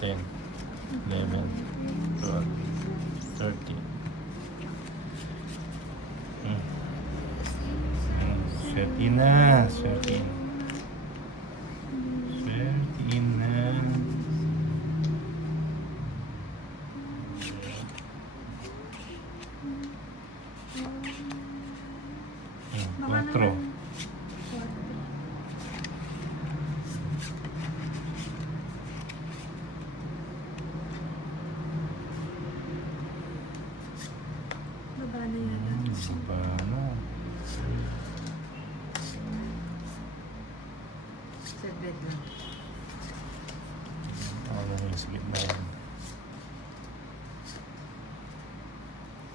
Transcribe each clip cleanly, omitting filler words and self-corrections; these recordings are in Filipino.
10, 11, 12, 13. Swerte na. Swerte na. Swerte na. Baka 4. naman. Baba na yan. Paano? Sa bed lang. Ano yung sigit na yan?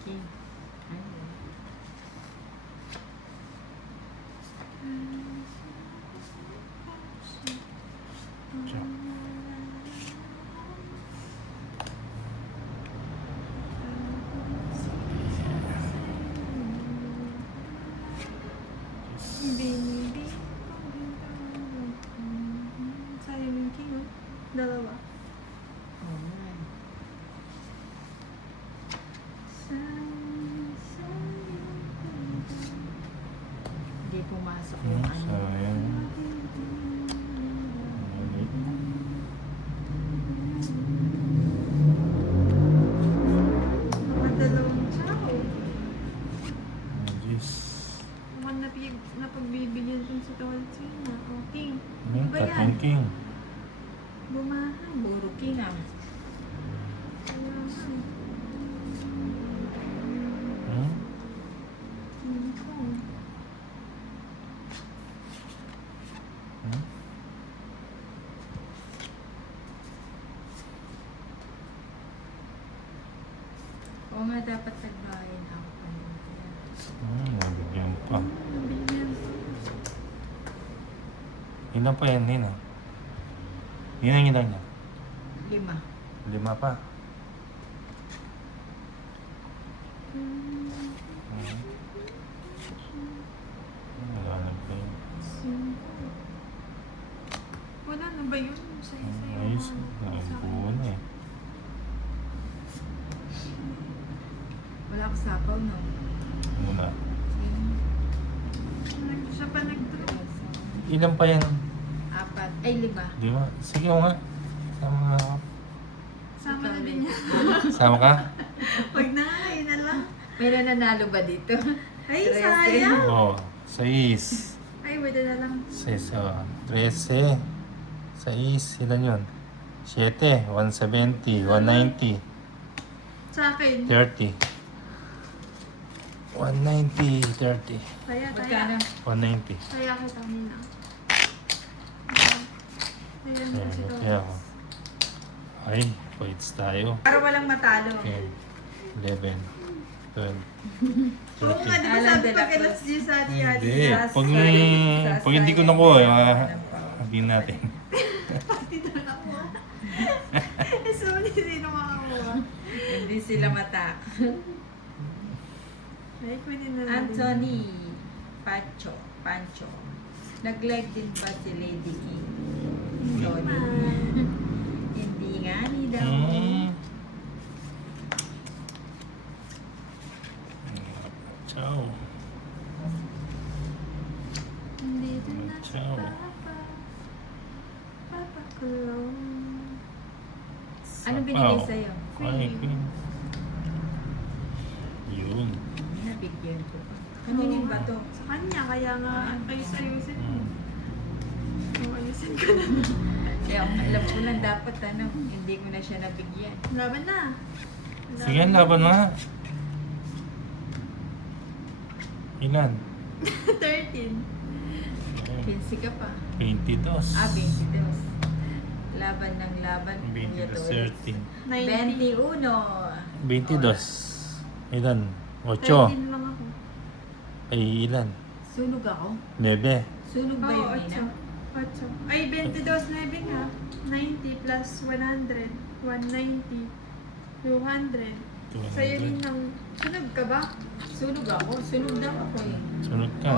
King. Ayun. Check. Baby. Sayang yung king, oh. Dalawa. Oo nga. Hindi pumasok yung ano. Sayang. Dalawang tao. Diyos. Mukhang napagbibigyan kong si Tolsina. O, king. Ano Ano ba yan? King. Bumahan. Puro king ah. Bumahan. Hmm? King Kong. Hmm? Oo nga, dapat nagbayan ako pa rin. Nabigyan pa. Nabigyan. Ilan pa yan, Nina? Yun ang ilan niya? 5. 5 pa. Wala na pa yun. Wala na ba yun? Sa'yo-sa'yo. Ayos. Nabuo na eh. Wala ko sapaw, no? Muna. Siya pa nag-draw. Ilan pa yan? 4. Ay, 5. 5? Sige nga. Sama nga ako. Sama na din niya. Sama ka? Wag na nga, yun na lang. Meron nanalo ba dito? Ay, 13. sayang. Oo. 6. Ay, wala na lang. 6. 13. 6. Ilan yun? 7. 170. 190. Sa akin. 30. 190. 30. Kaya, Magkano? 190. Kaya kita nila. Ayan po si Kaya ako. Tolsina. Ay, points tayo. Para walang matalo. 10, 11, 12, Oo nga, di ba Alam, sabi de la pag alas 10 sa Hindi. ati-ati? Pag hindi ko nakuha, sabihin natin. Dito na nakuha. So, hindi na makakuha. Hindi sila mata. Ay, pwede na natin. Anthony Pancho. Nag-leg din ba si Lady E? Hindi Tony. man. Hindi nga ni daw. Ciao. Nandito na si Ciao. Papa. Papa Cologne. Ano binigay sa'yo? Ay, Queen. Yun. Nabigyan ko pa. Kaninin ba to? Sa kanya, kaya nga ayus-ayusin mo. Hmm. Ayusin ko na. Kaya alam ko lang dapat hindi ko na siya nabigyan. Laban na. Sige, laban mo nga. Ilan? 13. 15 ka pa. 22. 22. Laban ng laban. 22, 13. 21. 22. Ilan? 8. 13 lang ako. Ay, ilan? Sunog ako. 9. Sunog ba Oo, yung ina? 8. Ay, 22 na ibig ha. 90 plus 100. 190. 200. Sa'yo rin ng... Sunog ka ba? Sunog ako. Sunog daw ako eh. Sunod ka.